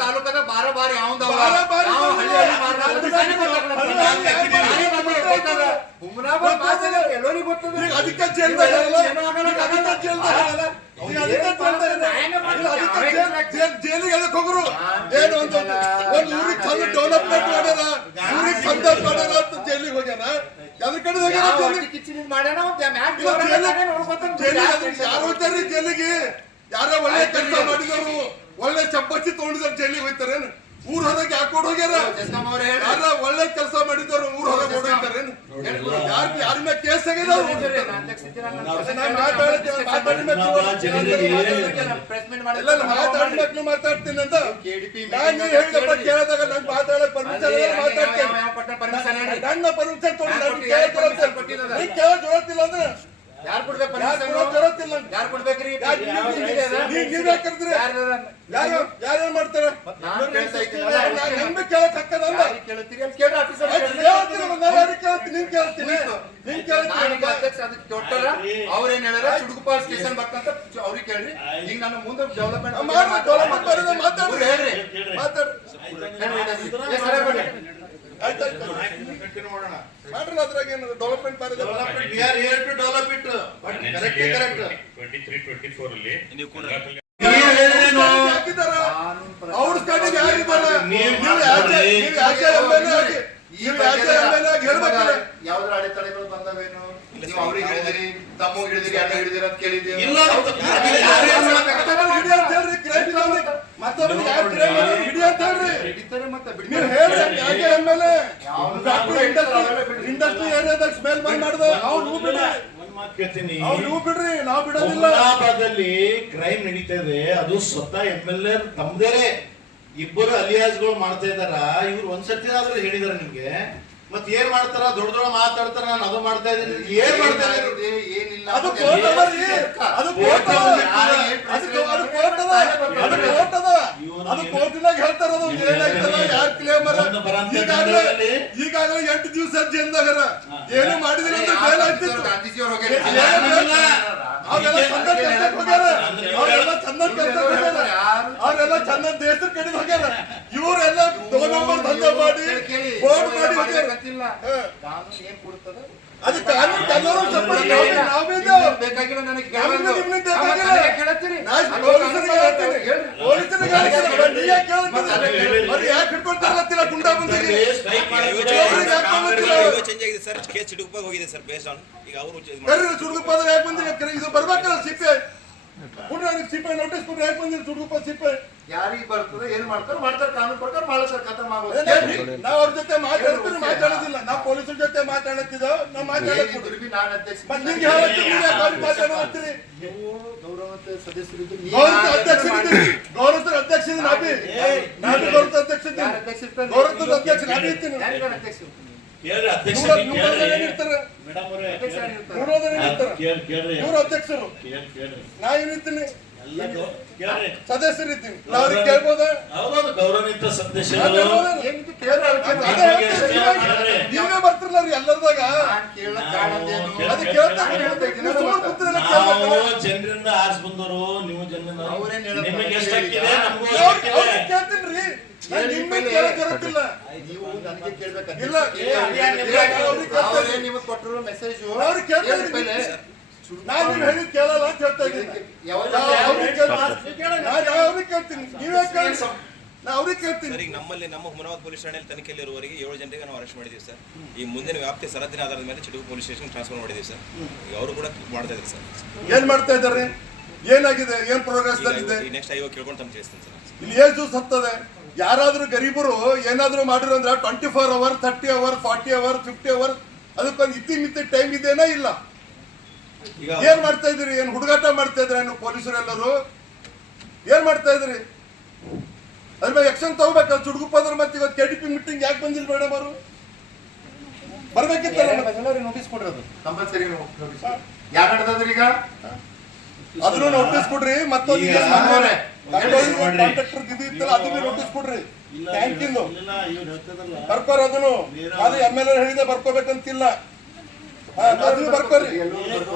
ತಾಲೂಕದ ಬಾರ ಬಾರಿ ಅದಕ್ಕೆ ಜೈಲಿಗೆ ಅದಕ್ಕೆ ಹೋಗ್ರು ಏನು ಅಂತ ಒಂದ್ ಊರಿಗೆ ಚಂದ ಡೆವಲಪ್ಮೆಂಟ್ ಮಾಡ್ಯಾರ ಊರಿಗೆ ಚಂದ ಮಾಡ್ಯಾರ ಅಂತ ಜೈಲಿಗೆ ಹೋಗ್ಯಾನ ಅದ್ರ ಕಡೆ ಯಾರು ಹೋಗ್ತಾರ್ರಿ ಜೈಲಿಗೆ ಯಾರೋ ಒಳ್ಳೆ ಕೆಲಸ ಮಾಡಿದವರು ಒಳ್ಳೆ ಚಪ್ಪಚ್ಚಿ ತಗೊಂಡಿದ್ದಾರೆ ಜೈಲಿಗೆ ಹೋಗ್ತಾರೇನು ಊರ್ ಹೊರಗೆ ಹಾಕೊಂಡು ಹೋಗ್ಯಾರ ಯಾರ ಒಳ್ಳೆ ಕೆಲಸ ಮಾಡಿದವರು ಊರ್ ಹೊರಗೆ ಓಡೋಗ್ತಾರೇನು ಯಾರ ಮೇಲೆ ಕೇಸ್ ಮಾತಾಡ್ತೀನಿ ಅಂತ ನಾನು ಹೇಳಿದಪ್ಪ ಕೇಳಿದಾಗ ನಂಗೆ ಮಾತಾಡಕ್ ಪರ್ಮಿಷನ್ ನನ್ನ ಪರ್ಮಿಷನ್ ತಗೊಂಡು ಕೇಳ ಜೋತಿಲ್ಲ ಅಂದ್ರೆ ಯಾರು ಕೊಡ್ಬೇಕು ಯಾರು ಕೊಡ್ಬೇಕ್ರಿ ನೀವೇ ಕರೆದ್ರಿ ಯಾರು ಮಾಡ್ತಾರೆ ಕೇಳಕ್ ಹಾಕದಲ್ಲ ಅವ್ರೇನ್ ಹೇಳ್ಯಾರ ಚುಡುಗುಪ್ಪ ಸ್ಟೇಷನ್ ಬರ್ತಂತ ಅವ್ರಿಗೆ ಕೇಳ್ರಿ ಈಗ ನಾನು ಮುಂದೆ ಡೆವಲಪ್ಮೆಂಟ್ ಮಾತಾಡ್ರಿ ಹೇಳ್ರಿ ಮಾಡ್ರಿ ಅದ್ರಾಗ ಏನು ಡೆವಲಪ್ಮೆಂಟ್ ಅವ್ರ ಕಡೆಗೆ ಯಾರಿದ್ದಾರೆ ಯಾವ್ದ್ರ ಅಡೆತಡೆಗಳು ಬಂದವೇನು ನೀವು ಅವ್ರಿಗೆ ಹೇಳಿದಿರಿ ತಮ್ಮ ಹಿಡಿದಿರಿ ಅಣ್ಣ ಹಿಡಿದಿರಿ ಅಂತ ಕೇಳಿದ್ದೀವಿ ಇಂಡಸ್ಟ್ರಿ ಏರಿಯಾದಾಗ ಸ್ಮೆಲ್ ಬಂದ್ ಮಾಡಿದ ಬಿಡ್ರಿ ನಾವು ಬಿಡೋದಿಲ್ಲ ಕ್ರೈಮ್ ನಡೀತಾ ಇದೆ ಅದು ಸ್ವತಃ MLA ತಮ್ಮದೇ ಇಬ್ಬರು ಅಲಿಯಾಸ್ಗಳು ಮಾಡ್ತಾ ಇದಾರ ಇವ್ರು ಒಂದ್ಸತಿನಾದ್ರೂ ಹೇಳಿದಾರ ನಿಮ್ಗೆ ಮತ್ ಏನ್ ಮಾಡ್ತಾರ ದೊಡ್ಡ ದೊಡ್ಡ ಮಾತಾಡ್ತಾರ ನಾನು ಅದು ಮಾಡ್ತಾ ಇದ್ದೀನಿ ಏನ್ ಮಾಡ್ತಾ ಇದ್ದೀನಿ ಏನಿಲ್ಲ ಅದು ಕೋರ್ಟಿನಾಗ ಹೇಳ್ತಾರ ಈಗಾಗಲೇ 8 ದಿವಸ ಜೈಲ್ದಾಗರ ಏನು ಮಾಡಿದಿಲ್ಲ ಅಂದ್ರೆ ಬೇಲ್ ಆಗ್ತಿತ್ತು ಅವರೆಲ್ಲ ಚಂದ ದೇಶದ ಕಡೆ ಹೋಗ್ಯಾರ ಇವರೆಲ್ಲ 2 ನಂಬರ್ ದಂಧೆ ಮಾಡಿ ಬೋರ್ಡ್ ಮಾಡಿ ಹೋಗ್ಯಾರ ಅದು ಕಾನೂನು ಎಲ್ಲರೂ ಸಪೋರ್ಟ್ ಬೇಕಾಗಿಲ್ಲ ನನಗೆ ಯಾಕೆ ಹಿಡ್ಕೊಳ್ತಾರಲ್ಲ ಗುಂಡಾ ಬಂದಿದೆ ಚುಡುಗುಪ್ಪ ಹೋಗಿದೆ ಸರ್ ಬೇಸ್ಡ್ ಆನ್ ಈಗ ಅವರು ಚುಡುಗುಪ್ಪ ಯಾಕೆ ಬಂದಿದೆ ಇದು ಬರ್ಬೇಕಲ್ಲ ಸಿಪಿ ಸಿಪಿ ನೋಟಿಸ್ ಕೊಟ್ಟು ಯಾಕೆ ಬಂದಿದೆ ಚುಡುಗುಪ್ಪ ಸಿಪಿ ಯಾರಿಗೆ ಬರ್ತದೆ ಏನ್ ಮಾಡ್ತಾರೆ ಕಾನೂನು ಪ್ರಕಾರ ಮಾಡ್ತಾರೆ ಖತಮ್ ಆಗೋದು ನಾವು ಅವ್ರ ಜೊತೆ ಮಾತಾಡೋದಿಲ್ಲ ನಾವು ಪೊಲೀಸರ ಜೊತೆ ಮಾತಾಡುತ್ತಿದ್ದೆವು ನಾವು ಮಾತಾಡ್ತೀರಿ ನೀವು ಗೌರವಂತ ಸದಸ್ಯರಿದ್ದು ಗೌರವ ಅಧ್ಯಕ್ಷ ಅಧ್ಯಕ್ಷರು ನಾವೇನಿರ್ತೀನಿ ಸದಸ್ಯರಿದ್ದೀನಿ ನಾವು ಕೇಳ್ಬೋದ ಗೌರವಿತ ಸದಸ್ಯರು ನೀವೇ ಬರ್ತಿರಲ್ಲ ಎಲ್ಲರದಾಗ ಜನರಿಂದ ಆರಿಸಿ ಬಂದವರು ನೀವು ಕೇಳ್ತೀನ್ರಿ ಕೇಳಕ್ಕಿಲ್ಲ ನೀವು ನನಗೆ ಕೇಳ್ಬೇಕಿಲ್ಲ ನಿಮಗೆ ಕೊಟ್ಟರು ಮೆಸೇಜ್ ನಾನು ಹೇಳಿದ್ ಕೇಳಲ್ಲ ಅಂತ ಹೇಳ್ತಾ ಇದ್ದೀನಿ ಕೇಳ್ತೀನಿ ನೀವೇ ಕೇಳಿ ನಾ ಅವ್ರಿಗೆ ಕೇಳ್ತೀನಿ ಸರ್. ಈಗ ನಮ್ಮ ಹುಮನಾಬಾದ್ ಪೊಲೀಸ್ ಠಾಣೆಯಲ್ಲಿ ತನಿಖೆಯಲ್ಲಿರುವವರೆಗೆ 7 ಜನರಿಗೆ ನಾವು ಅರೆಸ್ಟ್ ಮಾಡಿದ್ದೀವಿ ಸರ್. ಈ ಮುಂದಿನ ವ್ಯಾಪ್ತಿ ಸರಹದ್ದಿನ ಆಧಾರದ ಮೇಲೆ ಚಿಡುಗು ಪೊಲೀಸ್ ಸ್ಟೇಷನ್ ಟ್ರಾನ್ಸ್ಫರ್ ಮಾಡಿದ್ದೀವಿ ಸರ್. ಈಗ ಅವರು ಕೂಡ ಮಾಡ್ತಾ ಇದ್ದಾರೆ ಸರ್. ಏನ್ ಮಾಡ್ತಾ ಇದ್ದಾರೆ, ಏನಾಗಿದೆ, ಏನ್ ಪ್ರೋಗ್ರೆಸ್ ಇದೆ ನೆಕ್ಸ್ಟ್ ಐವಾಗ ಕೇಳ್ಕೊಂಡು ತಮ್ಮ ತಿಳಿಸ್ತೀನಿ ಸರ್. ಇಲ್ಲಿ ಎಷ್ಟು ದಿವಸ ಹತ್ತದೆ ಯಾರಾದ್ರೂ ಗರೀಬರು ಏನಾದ್ರು ಮಾಡಿರೋ ಅಂದ್ರೆ 24 hours 30 hours 40 hours 50 hours ಅದಕ್ಕೊಂದು ಇತಿಮಿತಿ ಟೈಮ್ ಇದೇನಾ ಇಲ್ಲ. ಏನ್ ಮಾಡ್ತಾ ಇದ್ರಿ, ಏನ್ ಹುಡುಗಾಟ ಮಾಡ್ತಾ ಇದ್ರಿ ಏನು ಪೊಲೀಸರೆಲ್ಲರೂ ಏನ್ ಮಾಡ್ತಾ ಇದ್ರಿ? ಅದ್ರ ಮೇಲೆ ಆಕ್ಷನ್ ತಗೋಬೇಕಲ್ಲ. ಚುಡುಗುಪ್ಪಂದ್ರೆ ಮತ್ತೆ ಇವತ್ತು KDP ಮೀಟಿಂಗ್ ಯಾಕೆ ಬಂದಿಲ್ಲ ಮೇಡಮ್ ಅವರು? ಬರ್ಬೇಕಿತ್ತಲ್ಲ, ನೋಟಿಸ್ ಕೊಡ್ರಿ. ಕಂಪಲ್ಸರಿ ಯಾರು ನಡೆದ್ರಿ ಈಗ ಅದನ್ನು ನೋಟಿಸ್ ಕೊಡ್ರಿ. ಮತ್ತೊಂದು ಕಾಂಟ್ರಾಕ್ಟರ್ ಇದು ಇತ್ತಲ್ಲ ಅದು ನೋಟಿಸ್ ಕೊಡ್ರಿ. ಟ್ಯಾಂಕಿಂದು ಬರ್ಕೋರ್ ಅದನ್ನು ಅದು MLA ಹೇಳಿದೆ ಬರ್ಕೋಬೇಕಂತಿಲ್ಲ. ಅದು ಬರ್ಕೋರಿ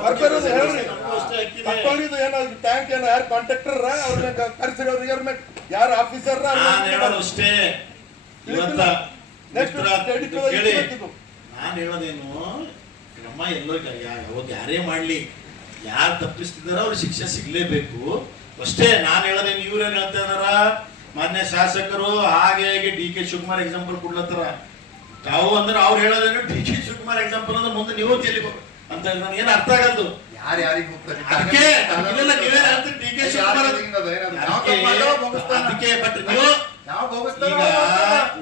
ಬರ್ಕೋರಿ ಹೇಳ್ರಿ ಅಷ್ಟೇ ಹಾಕಿದೆ. ತಕ್ಕೊಂಡಿದ್ದು ಏನೋ ಟ್ಯಾಂಕ್ ಏನೋ ಯಾರು ಕಾಂಟ್ರಾಕ್ಟರ್ ಅವ್ರನ್ನ ಕರ್ಸಿರಿ ಅವ್ರಿಗೆ ಅವ್ರನ್ನ ಯಾರು ಆಫೀಸರ್ ನಾನು ಹೇಳೋದು ಅಷ್ಟೇ ಇವತ್ತ ನೆಕ್ಸ್ಟ್ ಕೇಳಿ ನಾನು ಹೇಳೋದೇನು ನಮ್ಮ ಎಲ್ಲೋ ಯಾವಾಗ ಯಾರೇ ಮಾಡ್ಲಿ ಯಾರು ತಪ್ಪಿಸ್ತಿದಾರೋ ಅವ್ರಿಗೆ ಶಿಕ್ಷೆ ಸಿಗ್ಲೇಬೇಕು ಅಷ್ಟೇ. ನಾನು ಹೇಳೋದೇನು ಇವ್ರೇನ್ ಹೇಳ್ತಾ ಇದಾರ ಮಾನ್ಯ ಶಾಸಕರು ಹಾಗೆ ಹೇಗೆ ಡಿ ಕೆ ಶಿವಕುಮಾರ್ ಎಕ್ಸಾಂಪಲ್ ಕೊಡ್ಲತ್ತಾರ. ತಾವು ಅಂದ್ರೆ ಅವ್ರು ಹೇಳೋದೇನು ಡಿ ಕೆ ಶಿವಕುಮಾರ್ ಎಕ್ಸಾಂಪಲ್ ಅಂದ್ರೆ ಮುಂದೆ ನೀವು ಚೆಲ್ಲಿಬೇಕು ಅಂತ ನನಗೆ ಏನು ಅರ್ಥ ಆಗಲ್ದು. ಯಾರ್ಯಾರಿಗೆ ಹೋಗ್ತಾರೆ ಅದಕ್ಕೆ ಇದೆಲ್ಲ ನೀವೇ ಹೇಳ್ತೀರಿ ಡಿ ಕೆ ಶಿವಕುಮಾರ್ ಅದಕ್ಕೆ ಬಟ್ ನೀವು ಈಗ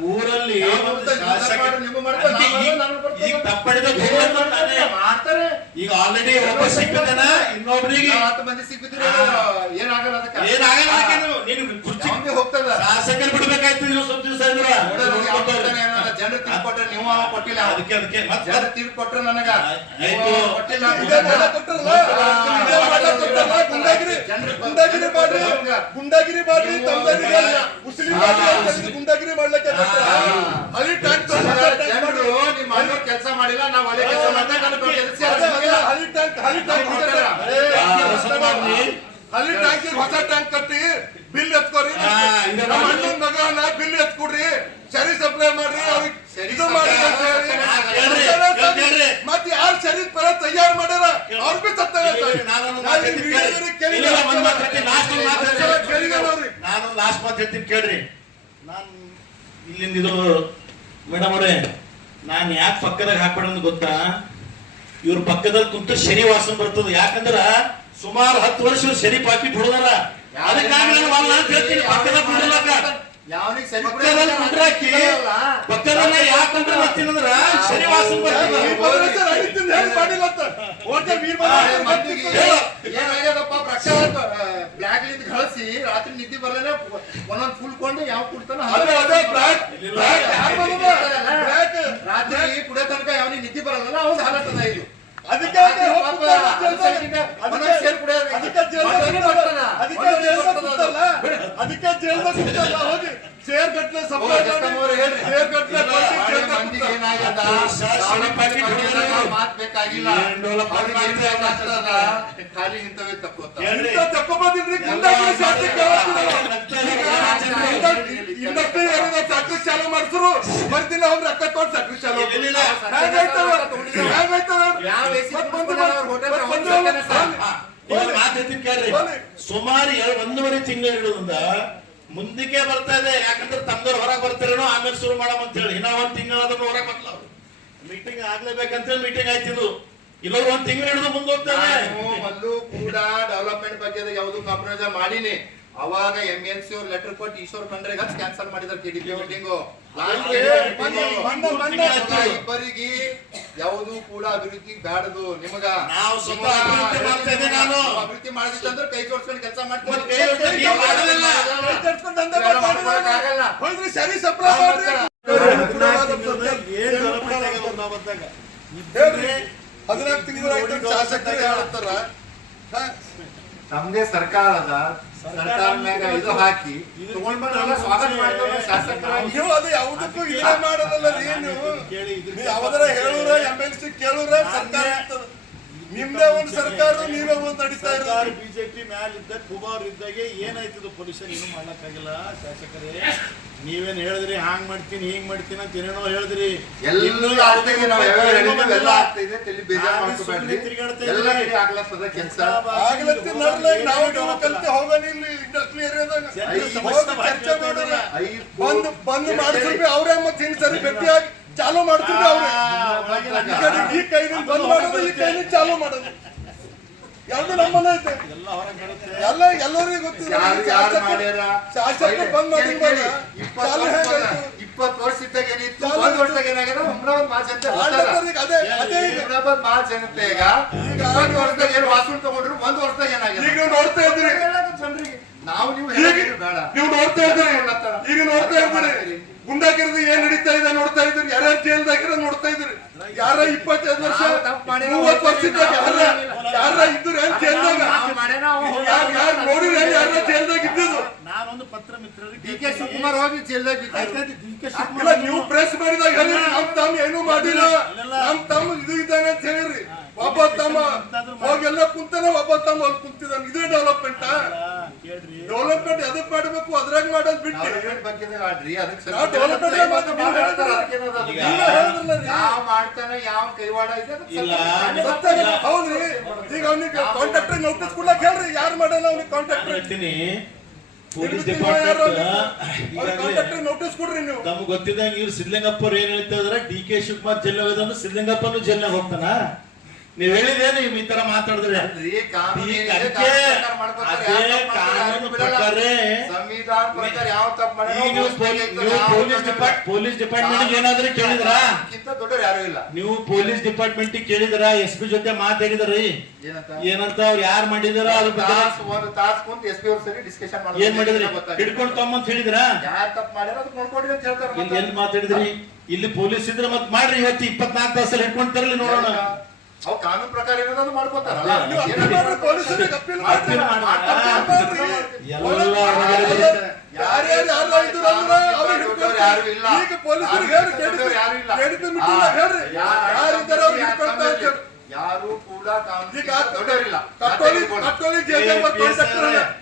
ಊರಲ್ಲಿ ಈಗ ತಪ್ಪಡಿದ ಮಾಡ್ತಾರೆ. ಈಗ ಆಲ್ರೆಡಿ ಒಬ್ಬ ಸಿಕ್ಕಿದಾನ ಇನ್ನೊಬ್ರಿಗೆ 10 ಮಂದಿ ಸಿಕ್ಕಿದ್ರು ಏನಾಗಲ್ಲ ಅದಕ್ಕೆ ಏನಾಗಲ್ಲ ಅದಕ್ಕೆ ನೀನು ಕುರ್ಚಿ ಹೋಗ್ತದ ಶಾಸಕರು ಬಿಡ್ಬೇಕಾಯ್ತು ನೀವು ಸ್ವಲ್ಪ ದಿವಸ ಇದ್ರ ಜನರು ತೀರ್ಪು ಕೊಟ್ರೆ ನೀವು ಅವ ಕೊಟ್ಟಿಲ್ಲ. ಅದಕ್ಕೆ ಅದಕ್ಕೆ ಮತ್ತೆ ಜನರು ತೀರ್ಪು ಕೊಟ್ರೆ ನನಗ ಆಯ್ತು. ಕೊಟ್ಟಿಲ್ಲ. ಗುಂಡಾಗಿರಿ ಮಾಡ್ರಿ ಗುಂಡಾಗಿರಿ ಮಾಡ್ರಿ ತಮ್ಮದಾರಿಗೆ ಮುಸ್ಲಿಂ ಗುಂಡಾಗಿರಿ ಮಾಡ್ಲಿಕ್ಕೆ ಹಳಿ ಟ್ಯಾಂಕ್ ಜನರು ನಿಮ್ಮ ಮನೆ ಕೆಲಸ ಮಾಡಿಲ್ಲ, ನಾವು ಒಳ್ಳೆ ಕೆಲಸ ಮಾಡ್ತಾ ಹಳಿ ಟ್ಯಾಂಕ್ ಹಳಿ ಟ್ಯಾಂಕ್ ಹೊಸ ಟ್ಯಾಂಕ್ ಕಟ್ಟಿ ಬಿಲ್ ಎತ್ಕೋರಿ. ನಮ್ಮ ಅಣ್ಣನ ಮಗನ ಬಿಲ್ ಎತ್ಕೊಡ್ರಿ, ಸರಿ ಸಪ್ಲೈ ಮಾಡ್ರಿ, ಅವ್ರಿಗೆ ಇದು ಮಾಡಿ ಮತ್ತೆ ಯಾರು ಸರಿ ಪರ ತಯಾರು ಮಾಡ್ಯಾರ ಅವ್ರ ಬಿ ನಾನು ಲಾಸ್ಟ್ ಮಾತು ಹೇಳ್ತೀನಿ ಕೇಳ್ರಿ. ನಾನು ಇಲ್ಲಿಂದ ಇದು ಮೇಡಮ್ ಅವರೇ ನಾನು ಯಾಕೆ ಪಕ್ಕದಾಗ ಹಾಕ್ಬೇಡ ಅಂತ ಗೊತ್ತಾ? ಇವ್ರ ಪಕ್ಕದಲ್ಲಿ ಕುಂತು ಶನಿ ವಾಸನೆ ಬರ್ತದೆ. ಯಾಕಂದ್ರ ಸುಮಾರು 10 ವರ್ಷ ಇವ್ರು ಶನಿ ಪಾಕಿಟ್ ಹೊಡೆದಾರ. ಅದಕ್ಕಾಗಿ ನಾನು ಅಲ್ಲ ಅಂತ ಹೇಳ್ತೀನಿ ಪಕ್ಕದಾಗ ಕುಂಡ್ರಲಕ್ಕ. ಯಾವನಿಗೆ ಸರಿ ಪಕ್ಕದಲ್ಲಿ ಕುಂಡ್ರಾಕಿ ಪಕ್ಕದಲ್ಲ ಯಾಕಂದ್ರೆ ಬರ್ತೀನಂದ್ರ ಶನಿ ವಾಸನೆ ಬರ್ತದೆ. ಏನಾಗ್ಯದಪ್ಪ ಬ್ಲಾಕ್ ಲಿಂದ ಕಳಿಸಿ ರಾತ್ರಿ ನಿದ್ದೆ ಬರಲ್ಲ ಒಂದೊಂದ್ ಫುಲ್ ಕೊಂಡು ಯಾವ ಕುಡ್ತಾನ ರಾತ್ರಿ ಕುಡಿಯೋ ತನಕ ಯಾವನಿಗೆ ನಿದ್ದೆ ಬರಲ್ಲ ಅವ್ನು ಹಾಲತ್ತದ ಇದು. ಅದಕ್ಕೆ ಹೋಗಿ ಶೇರ್ ಗಟ್ಲೆ ಮಾತ್ ಬೇಕಾಗಿಲ್ಲ, ಖಾಲಿ ಇಂಥವೇ ತಕ್ಕೋತಾರೆ. ತಕ್ಕೊಬೋದಿಲ್ರಿ ಗುಂಡಾಗಿರಿ ಇನ್ನಷ್ಟೇ ಫ್ಯಾಕ್ಟ್ರಿ ಚಾಲು ಮಾಡಿಸ್ರು ಮರ್ದಿನ ಅವ್ರ ರೊಕ್ಕ ತೊಗೊಂಡು ಫ್ಯಾಕ್ಟ್ರಿ ಚಾಲು ಸುಮಾರು 1.5 ತಿಂಗಳಿಂದ ಮುಂದಕ್ಕೆ ಬರ್ತಾ ಇದೆ. ಯಾಕಂದ್ರೆ ತಮ್ಮದವ್ರು ಹೊರಗೆ ಬರ್ತಾರೇನೋ ಆಮೇಲೆ ಶುರು ಮಾಡಮ್ ಅಂತ ಹೇಳಿ ಇನ್ನ 1 ತಿಂಗಳು ಅದನ್ನು ಹೊರಗೆ ಬರ್ಲ ಮೀಟಿಂಗ್ ಆಗ್ಲೇಬೇಕಂತೇಳಿ ಮೀಟಿಂಗ್ ಆಯ್ತಿದ್ದು. ಇಲ್ಲೊಂದು 1 ತಿಂಗಳು ಹಿಡಿದು ಮುಂದೆ ಹೋಗ್ತಾನೆ. ಮೊದಲು ಕೂಡ ಡೆವಲಪ್ಮೆಂಟ್ ಬಗ್ಗೆ ಯಾವ್ದು ಕಾಂಪ್ರಮೈಸ್ ಮಾಡೀನಿ. ಅವಾಗ MNC ಅವ್ರು ಲೆಟರ್ ಕೊಟ್ಟು ಈಶ್ವರ್ ಖಂಡ್ರೆ ಕ್ಯಾನ್ಸಲ್ ಮಾಡಿದಾರೆ KDP ಮೀಟಿಂಗ್. ಇಬ್ಬರಿಗೆ ಯಾವುದು ಕೂಡ ಅಭಿವೃದ್ಧಿ ಬ್ಯಾಡದು ನಿಮಗ. ನಾವು ಸ್ವತಃ ಅಭಿವೃದ್ಧಿ ಮಾಡ್ತಾ ಇದ್ದೆ. ನಾನು ಅಭಿವೃದ್ಧಿ ಮಾಡಿದ್ರೆ ಕೈ ಜೋಡಿಸ್ಕೊಂಡು ಕೆಲಸ ಮಾಡ್ತೀನಿ. ಹೋದ್ರಿ ಸರಿ ಸಪ್ಲೈ ಮಾಡ್ರಿ 14 ತಿಂಗಳು ಆಯ್ತು ಶಾಸಕರು ಹೇಳ್ತಾರ ನಮ್ದೇ ಸರ್ಕಾರ ಅದ, ಸರ್ಕಾರ ಮ್ಯಾಗ ಇದು ಹಾಕಿ ತಗೊಂಡ್ಬಂದ್ರಲ್ಲ ಸ್ವಾಗತ ಮಾಡ್ತಾರೆ ಶಾಸಕರಾಗಿ. ನೀವು ಅದು ಯಾವುದಕ್ಕೂ ಇದೇ ಮಾಡೋದಲ್ಲ ರೀ. ನೀವು ಯಾವ್ದಾರ ಹೇಳೂರ MLC ಕೇಳೂರ ಸರ್ಕಾರ ಇರ್ತದ. ನಿಮ್ದೇ ಒಂದು ಸರ್ಕಾರ ನೀವೇ ಒಂದು ನಡೀತಾ ಇರೋದು. ಬಿಜೆಪಿ ಮ್ಯಾಲಿದ್ದ ಕುಮಾರ್ ಇದ್ದಾಗೆ ಏನಾಯ್ತದ ಪೊಲ್ಯೂಷನ್ ಏನು ಮಾಡ್ಲಕ್ಕಾಗಿಲ್ಲ. ಶಾಸಕರೇ ನೀವೇನ್ ಹೇಳಿದ್ರಿ ಹಾಂಗ್ ಮಾಡ್ತೀನಿ ಹಿಂಗ್ ಮಾಡ್ತೀನಿ ಅಂತ ಏನೇನೋ ಹೇಳಿದ್ರಿ. ಎಲ್ಲ ಆಗ್ತಿದೆ, ನಾವು ಎಲ್ಲ ಆಗ್ತಿದೆ, ತಲೆ ಬೇಜಾರ್ ಮಾಡ್ಕೋಬೇಡ್ರಿ. ಎಲ್ಲ ಕಡೆ ಆಗ್ಲತ್ತದ ಕೆಲಸ. ಆಗ್ಲತ್ತಿ ನೋಡ್ಲಿ ನಾವು ಕಲ್ತಿ ಹೋಗೋಣ ಇಲ್ಲಿ ಇಂಡಸ್ಟ್ರಿ ಏರಿಯಾದಾಗ ಚರ್ಚೆ ಮಾಡೋಣ. ಬಂದ್ ಮಾಡಿಸ್ರಿ ಅವ್ರೇ ಮತ್ತೆ ಸರಿ ಭೇಟಿಯಾಗಿ ಚಾಲೂ ಮಾಡ್ತಿದ್ವಿ ಅವ್ರೆ. ಈ ಕೈನಿಂದ ಬಂದ್ ಮಾಡೋದು, ಈ ಕೈನಿಂದ ಚಾಲೂ ಮಾಡೋದು, ಎರಡು ನಮ್ಮನೆ ಐತೆ. ಎಲ್ಲ ಎಲ್ಲರಿಗೂ ಗೊತ್ತಿದೆ. ಶಾಸಕರು ಬಂದ್ ಮಾಡಿದಾಗ 20 ವರ್ಷ ಇದ್ದಾಗ ಏನಿತ್ತು, 1 ವರ್ಷದಾಗ ಏನಾಗ್ಯದ ಹುಮ್ನಾಬಾದ್ ಮಹಾಜನತೆ ಮಹಾಜನತೆ ಈಗ 20 ವರ್ಷದಾಗ ಏನು ವಾಸೂಲ್ ತಗೊಂಡ್ರು 1 ವರ್ಷದಾಗ ಏನಾಗ್ಯದ ಈಗ ನೋಡ್ತಾ ಇದ್ರಿ ಜನರಿಗೆ. ನಾವು ನೀವು ಬೇಡ, ನೀವು ನೋಡ್ತಾ ಇದ್ರಿ. ಈಗ ನೋಡ್ತಾ ಇದ್ರಿ ಗುಂಡಾಗಿರೋದು ಏನ್ ನಡೀತಾ ಇದೆ ನೋಡ್ತಾ ಇದ್ರಿ. ಯಾರ ಜೈಲ್ದಾಗಿರೋ ನೋಡ್ತಾ ಇದ್ರಿ. ಯಾರ 25 ವರ್ಷ 30 ವರ್ಷದಾಗ ಯಾರ ಇದ್ರು ಏನ್ ಜೈಲ್ದಾಗ ಯಾರು ನೋಡಿದ್ರೆ ಯಾರ ಜೈಲ್ದಾಗ ಇದ್ದಿದ್ದು. ನಾನೊಂದು ಪತ್ರ ಮಿತ್ರರಿಗೆ ಡಿ ಕೆ ಶಿವಕುಮಾರ್ ಹೋಗಿ ಜೈಲ್ದಾಗ ಆಯ್ತು, ಡಿ ಕೆ ಇಲ್ಲ ಶಿವಕುಮಾರ್ ನೀವು ಪ್ರೆಸ್ ಮಾಡಿದಾಗ ಹೇಳಿರಿ ನಮ್ ತಮ್ಮ ಏನೂ ಮಾಡಿಲ್ಲ, ನಮ್ ತಮ್ಮ ಇದು ಇದ್ದಾನೆ ಅಂತ ಹೇಳಿರಿ. ಒಬ್ಬ ತಮ್ಮ ಹೋಗೆಲ್ಲ ಕುಂತಾನೆ, ಒಬ್ಬ ತಮ್ಮ ಅಲ್ಲಿ ಕುಂತಿದ್ದಾನೆ. ಇದೇ ಡೆವಲಪ್ಮೆಂಟ್. ಕೇಳ್ರಿ, ಡೆವಲಪ್ಮೆಂಟ್ ಎದಕ್ ಮಾಡ್ಬೇಕು ಅದ್ರಾಗ ಮಾಡೋದ್ ಬಿಟ್ಟು ಡೆವಲಪ್ಮೆಂಟ್ ಬಗ್ಗೆ ಆಡ್ರಿ, ಅದಕ್ಕೆ ನಾವು ಡೆವಲಪ್ಮೆಂಟ್ ಯಾವ ಮಾಡ್ತಾನೆ, ಯಾವ ಕೈವಾಡ ಇದೆ ಅದಕ್ಕೆ ಇಲ್ಲ. ಸ್ವಲ್ಪ ಹೌದ್ರಿ. ಈಗ ಅವ್ನಿಗೆ ಕಾಂಟ್ರಾಕ್ಟರ್ ನೋಟಿಸ್ ಕೊಡ್ಲಕ್ ಹೇಳ್ರಿ, ಯಾರು ಮಾಡಲ್ಲ ಅವ್ನಿಗೆ ಕಾಂಟ್ರಾಕ್ಟರ್. ಹೇಳ್ತೀನಿ ಪೊಲೀಸ್ ಡಿಪಾರ್ಟ್ಮೆಂಟ್ ಕಾಂಟ್ರಾಕ್ಟರ್ ನೋಟಿಸ್ ಕೊಡ್ರಿ ನೀವು. ನಮ್ಗೆ ಗೊತ್ತಿದ್ದಂಗೆ ಇವ್ರು ಸಿದ್ಲಿಂಗಪ್ಪ ಅವ್ರು ಏನ್ ಹೇಳ್ತಾ ಇದಾರೆ, ಡಿ ಕೆ ಶಿವಕುಮಾರ್ ಜೈಲ್ನಾಗ ಹೋದಂದ್ರೆ ಸಿದ್ಲಿಂಗಪ್ಪನು ಜೈಲ್ನಾಗ ಹೋಗ್ತಾನ. ನೀವ್ ಹೇಳಿದೇನು ಈ ತರ ಮಾತಾಡಿದ್ರೆ ಅಲ್ರಿ, ಕಾನೂನು ಈಗ ಏನಿದೆ, ಅದಕ್ಕೆ ಕಾನೂನು ಪ್ರಕಾರ ಮಾಡ್ಕೊತಾರೆ, ಅದೇ ಯಾರು ಕಾನೂನು ಬಿಡಲ್ಲ. ಪ್ರಕಾರ ಸಂವಿಧಾನ ಪ್ರಕಾರ ಯಾವ ತಪ್ಪು ಈಗ ನೀವು ಪೊಲೀಸ್ ಡಿಪಾರ್ಟ್ಮೆಂಟ್ ಏನಾದ್ರೂ ಕೇಳಿದ್ರಾ? ದೊಡ್ಡರು ಯಾರು ಇಲ್ಲ. ನೀವು ಪೊಲೀಸ್ ಡಿಪಾರ್ಟ್ಮೆಂಟ್ ಕೇಳಿದ್ರ, ಎಸ್ ಪಿ ಜೊತೆ ಮಾತಾಡಿದ್ರಿ ಏನಂತ ಏನಂತ ಅವ್ರು ಯಾರು ಮಾಡಿದಾರ ಅದ್ರ ಬಗ್ಗೆ ಒಂದು ತಾಸು ಕುಂತ ಎಸ್ ಪಿ ಅವ್ರ ಸರಿ ಡಿಸ್ಕಷನ್ ಏನ್ ಮಾಡಿದ್ರಿ? ಹಿಡ್ಕೊಂಡು ತಮ್ಮಂತ ಹೇಳಿದ್ರ? ಯಾರು ತಪ್ಪು ಮಾಡ್ಯಾರ ಅದಕ್ಕೆ ನೋಡ್ಕೊಡ್ರಿ ಅಂತ ಹೇಳ್ತಾರೆ. ಇಲ್ಲಿ ಎಲ್ಲಿ ಮಾತಾಡಿದ್ರಿ? ಇಲ್ಲಿ ಪೊಲೀಸ್ ಇದ್ರೆ ಮತ್ ಮಾಡ್ರಿ, ಇವತ್ತು 24 ತಾಸಲ್ಲಿ ಹಿಡ್ಕೊಂಡು ತರಲಿ ನೋಡೋಣ. ಅವ್ ಕಾನೂನು ಪ್ರಕಾರ ಏನಾದ್ರು ಮಾಡ್ಕೋತಾರಲ್ಲ. ನೀವು ಅಪೀಲ್ ಮಾಡ್ರಿ, ಪೊಲೀಸರಿಗೆ ಅಪೀಲ್ ಮಾಡ್ರಿ. ಅಪೀಲ್ ಮಾಡ್ರಿ. ಮಾಡ್ರಿ. ಎಲ್ಲ ಯಾರ್ಯಾರು ಇದ್ರು ಅಂದ್ರೆ ಅವ್ರಿಗೆ ಹಿಡ್ಕೊಳ್ತಾರೆ. ಯಾರು ಇಲ್ಲ. ಈಗ ಪೊಲೀಸರಿಗೆ ಹೇಳಿ, ಯಾರು ಇಲ್ಲ. KDP meeting ದಾಗ ಹೇಳ್ರಿ, ಯಾರಿದ್ದಾರೆ ಅವ್ರು ಹಿಡ್ಕೊಳ್ತಾ ಇರ್ತಾರೆ. ಯಾರು ಕೂಡ ಈಗ ದೊಡ್ಡವರಿಲ್ಲ. ಕಟ್ಟೋಳಿ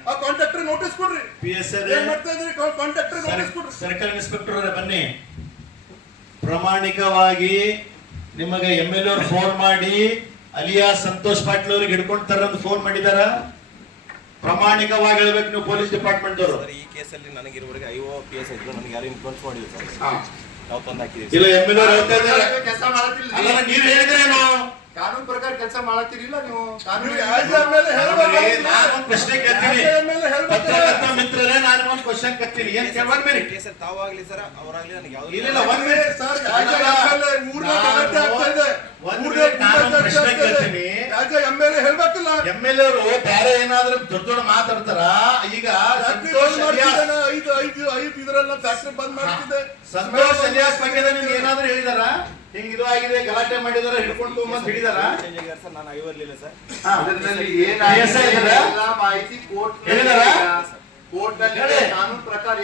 ಆ ಕಾಂಟ್ರಾಕ್ಟರ್ ನೋಟಿಸ್ ಕೊಡ್ರಿ. ಏನ್ ಮಾಡ್ತಾ ಇದ್ರಿ? ಕಾಂಟ್ರಾಕ್ಟರ್ ನೋಟಿಸ್ ಕೊಡ್ರಿ. ಸರ್ಕಲ್ ಇನ್ಸ್ಪೆಕ್ಟರ್ ಅವರೇ ಬನ್ನಿ. ಪ್ರಾಮಾಣಿಕವಾಗಿ ನಿಮಗೆ MLA ಅವ್ರು ಫೋನ್ ಮಾಡಿ ಅಲಿಯಾ ಸಂತೋಷ್ ಪಾಟೀಲ್ ಅವ್ರಿಗೆ ಹಿಡ್ಕೊಂಡ್ತಾರ ಅಂತ ಫೋನ್ ಮಾಡಿದಾರ? ಪ್ರಾಮಾಣಿಕವಾಗಿ ಹೇಳ್ಬೇಕು ನೀವು ಪೊಲೀಸ್ ಡಿಪಾರ್ಟ್ಮೆಂಟ್ ಅವರು. ಸರ್, ಈ ಕೇಸಲ್ಲಿ ನನಗೆ ಇರುವವರೆಗೆ IOPS ಇದ್ರು, ನನಗೆ ಯಾರು ಇನ್ಫ್ಲೂಯೆನ್ಸ್ ಮಾಡಿಲ್ಲ ಸರ್. ನಾವು ತಂದು ಹಾಕಿದ್ದೀವಿ. ಇಲ್ಲ MLA ಅವ್ರು ಹೇಳ್ತಾ ಇದ್ದಾರೆ. ಕೆಲಸ ಮಾಡತ್ತಿಲ್ಲ. ಅಲ್ಲ ನೀವ್ ಹೇಳಿದ್ರೇನು? ಕಾನೂನು ಪ್ರಕಾರ ಕೆಲಸ ಮಾಡತ್ತಿರಿಲ್ಲ ನೀವು. ನೀವು ಯಾರ ಮೇಲೆ ಹೇಳ್ಬೇಕು? ನಾನೊಂದು ಪ್ರಶ್ನೆ ಕೇಳ್ತೀನಿ. ಯಾರ ಮೇಲೆ ಹೇಳ್ಬೇಕು? ಪತ್ರಕರ್ತ ಮಿತ್ರರೇ, ನಾನು ಒಂದು ಕ್ವಶನ್ ಕೇಳ್ತೀನಿ. ಏನ್ ಕೇಳ್ಬಾರ್ದು ಬೇರೆ? ಕೇಸಲ್ಲಿ ತಾವಾಗ್ಲಿ ಸರ್, ಅವರಾಗ್ಲಿ ನನಗೆ ಯಾವ್ದು ಇಲ್ಲ ಒಂದ್ ಮಿನಿಟ್ ಸರ್, ಯಾಕೆ MLA ಊರ್ನ ಗಲಾಟೆ ಆಗ್ತಾ ಇದೆ? ಊರ್ನ ನಾನು ಗಲಾಟೆ ಪ್ರಶ್ನೆ ಆಗ್ತಾ ಇದೆ. ಕೇಳ್ತೀನಿ. ಯಾಕೆ MLA ಹೇಳ್ಬೇಕಿಲ್ಲ? MLA ಅವರು ಬೇರೆ ಏನಾದ್ರೂ ದೊಡ್ಡ ದೊಡ್ಡ ಮಾತಾಡ್ತಾರ? ಈಗ ಸಂತೋಷ್ ಅಲಿಯಾಸ್ ಐದು ಇದ್ರಲ್ಲ ಫ್ಯಾಕ್ಟ್ರಿ ಬಂದ್ ಮಾಡ್ತಿದೆ. ಸಂತೋಷ್ ಅಲಿಯಾಸ್ ಬಗ್ಗೆ ನಿಮ್ಗೆ ಏನಾದ್ರೂ ಹೇಳಿದಾರ? ಹಿಂಗ್ ಇದು ಆಗಿದೆ, ಗಲಾಟೆ ಮಾಡಿದಾರ, ಹಿಡ್ಕೊಂಡು ಬಂದ್ ಹಿಡಿದಾರ? ಸರ್, ನಾನು ಐವರ್ಲಿಲ್ಲ ಸರ್. ಅದರಲ್ಲಿ ಏನಾಗಿದೆ ಎಲ್ಲ ಮಾಹಿತಿ ಕೋರ್ಟ್ ಹೇಳಿದಾರಾ? ಕೋರ್ಟ್ ನಲ್ಲಿ ಕಾನೂನು ಪ್ರಕಾರ